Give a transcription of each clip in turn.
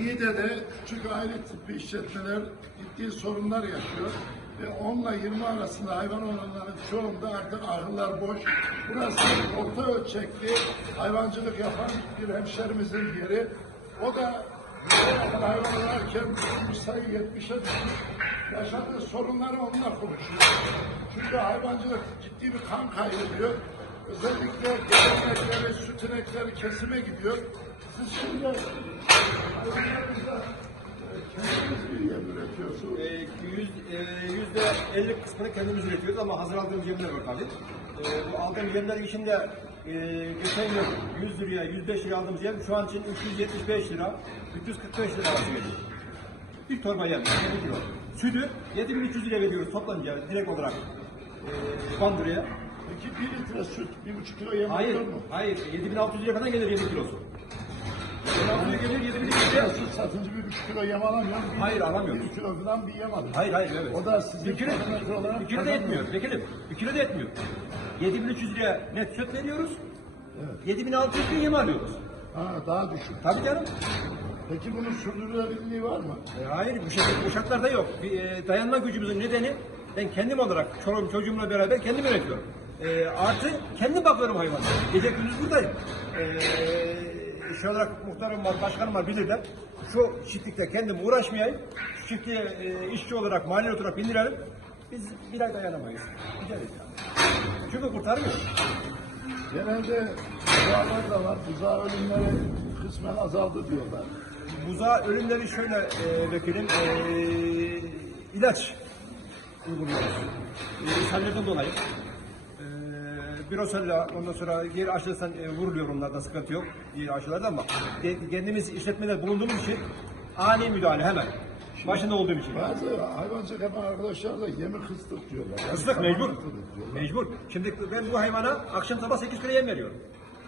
Niğde'de küçük aile tipi işletmeler ciddi sorunlar yaşıyor. Ve 10 ile 20 arasında hayvan olanların çoğunda artık ahırlar boş. Burası orta ölçekli hayvancılık yapan bir hemşerimizin yeri. O da hayvan alırken bu sayı 70'e düşmüş. Yaşadığı sorunları onunla konuşuyor. Çünkü hayvancılık ciddi bir kan kaybediyor. Özellikle gelen inekleri, süt inekleri kesime gidiyor. Siz şimdi hayvanlarınızda e, kendiniz bir yem üretiyorsunuz. Yüz, e, yüzde 50 kısmını kendimiz üretiyoruz ama hazır aldığımız yemler var tabii. Ee, bu aldığımız yemler içinde e, geçen yıl 100 liraya, 105 liraya aldığımız yem şu an için 375 lira, 345 lira arası geliyor. Bir torba yem, 7 kilo. Sütü 7300 liraya veriyoruz toplanınca direkt olarak e, bandıraya. Peki bir litre süt, bir buçuk kilo yem Hayır, mu? hayır. 7600 liraya kadar gelir 7 kilosu. 7600 liraya gelir 7200 liraya. Süt satınca bir buçuk kilo yem alamıyor. Bir, Hayır, alamıyoruz. Bir kilo falan bir yem alıyor. Hayır hayır evet. O da sizin bir kilo, olarak bir kilo da etmiyor. Vekilim. Bir kilo da etmiyor. 7300 liraya net süt veriyoruz. 7600 liraya yem alıyoruz. Ha, daha düşük. Tabii canım. Peki bunun sürdürülebilirliği var mı? E, hayır bu, şekilde, bu şartlarda yok. Bir, e, dayanma gücümüzün nedeni ben kendim olarak çoluğum çocuğumla beraber kendim üretiyorum. E, artı kendim bakıyorum hayvanlara. Gece gündüz buradayım. E, şey olarak muhtarım var, başkanım var bilirler. Şu çiftlikte kendim uğraşmayayım. Şu çiftliğe e, işçi olarak, mali olarak bindirelim. Biz bir ay dayanamayız. Gideriz yani. Çünkü kurtarmıyor. Genelde buzalar da var. Buzağı ölümleri kısmen azaldı diyorlar. Buza ölümleri şöyle e, vekilim, e, ilaç uyguluyoruz. E, dolayı. Birosella, ondan sonra diğer aşılarsan e, vuruluyor onlardan sıkıntı yok. Diğer aşılardan ama de- kendimiz işletmede bulunduğumuz için ani müdahale hemen. Başında olduğum için. Bazı hayvancılık yapan arkadaşlar da yemi kıstık diyorlar. Yani Islık mecbur. kıstık diyorlar. Mecbur. Şimdi ben bu hayvana akşam sabah 8 kilo yem veriyorum.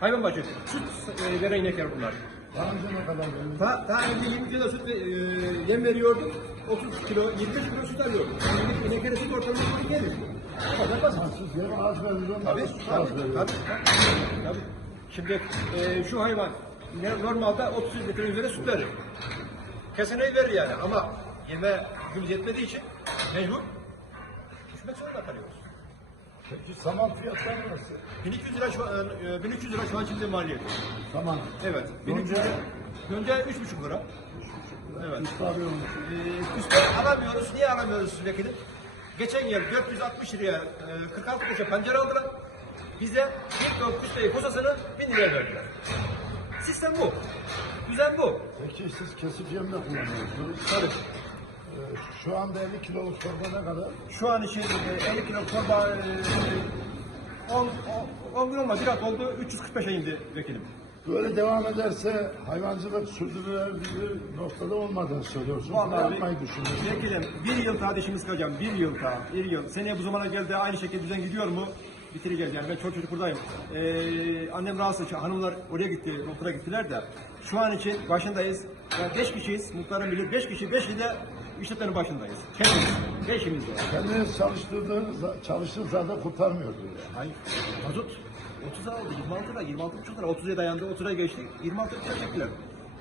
Hayvan başı. Süt e, veren inekler bunlar. Daha önce ne kadar? Ta, daha önce 20 kilo süt e, yem veriyorduk. 30 kilo, 25 kilo süt alıyorduk. Şimdi inekleri süt ortalama doğru gelir. O kadar basit. Ha, Siz yemi az veriyorsunuz, Tabii, tabii, az tabii, tabii, tabii. Şimdi e, şu hayvan ne- normalde 30 litre üzeri süt verir. Keseneği verir yani ama yeme gücümüz yetmediği için mecbur düşmek zorunda kalıyoruz. Peki saman fiyatları nasıl? 1200 lira şu an, e, 1300 lira şu an şimdi maliyeti. Saman. Evet. 1300 lira. Önce 3,5 lira. Evet. Üstü? Ee, üstü alamıyoruz. Niye alamıyoruz vekilim? Geçen yıl 460 liraya e, 46 kuruşa pencere aldılar. Bize bir ton kuşlayı posasını 1000 liraya verdiler. Sistem bu. Düzen bu. Peki siz kesici yem de kullanıyorsunuz. Tabii. Ee, şu anda 50 kiloluk torba ne kadar? Şu an için e, 50 kilo torba e, 10, 10 gün olmadı. Bir hafta oldu. 345'e indi vekilim. Böyle devam ederse hayvancılık sürdürülebilir noktada olmadığını söylüyorsunuz. Ne Vallahi yapmayı düşünüyorsunuz? Vekilim bir yıl daha dişimiz kalacağım. Bir yıl daha. Bir yıl. Seneye bu zamana geldi aynı şekilde düzen gidiyor mu? Bitireceğiz yani. Ben çok çocuk buradayım. Ee, annem rahatsız. Hanımlar oraya gitti. Doktora gittiler de. Şu an için başındayız. Yani beş kişiyiz. Muhtarım bilir. Beş kişi. Beşi de işletmenin başındayız. Kendimiz. Beşimiz de. Kendiniz çalıştırdığınız, çalıştığınız halde kurtarmıyor diyor. Hayır. Mazot 30 lira oldu. 26 lira. 26 buçuk lira. 30'a dayandı. 30'a geçti. 26 lira çektiler.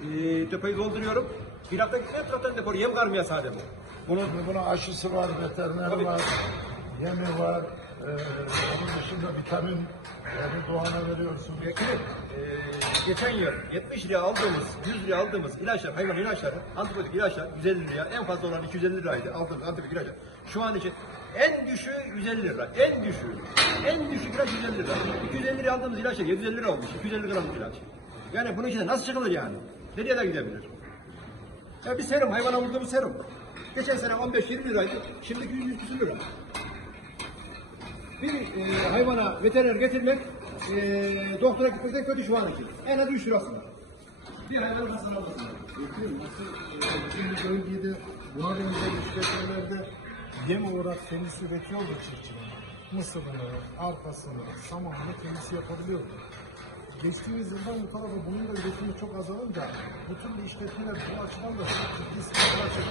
Ee, depoyu dolduruyorum. Bir hafta gitmeye taraftan depoyu. Yem karmaya sadece bu. Bunu Şimdi bunun aşısı var, veterineri Tabii. var, yemi var. Ee, onun dışında vitamin yani doğana veriyorsunuz. Vekilim, eee, geçen yıl 70 liraya aldığımız, 100 liraya aldığımız ilaçlar, hayvan ilaçları, antibiyotik ilaçlar 150 liraya, en fazla olan 250 liraydı aldığımız antibiyotik ilaçlar. Şu an için en düşüğü 150 lira, en düşüğü, en düşük ilaç 150 lira. 250 liraya aldığımız ilaçlar 750 lira olmuş, 250 gramlık ilaç. Yani bunun içinde nasıl çıkılır yani? Nereye de gidebilir? Ya bir serum, hayvana vurduğumuz serum. Geçen sene 15-20 liraydı, şimdiki 100 küsur lira. Bir e, hayvana veteriner getirmek e, doktora gitmekten kötü şu an için. En az 3 lirasında. Bir hayvanın hastalanmasında. Nasıl e, bölgede buna benzer işletmelerde yem olarak kendisi üretiyordu çiftçiler. Mısırını, arpasını, samanını kendisi yapabiliyordu. Geçtiğimiz yıldan bu tarafa bunun da üretimi çok azalınca bütün işletmeler bu açıdan da ciddi sıkıntılar.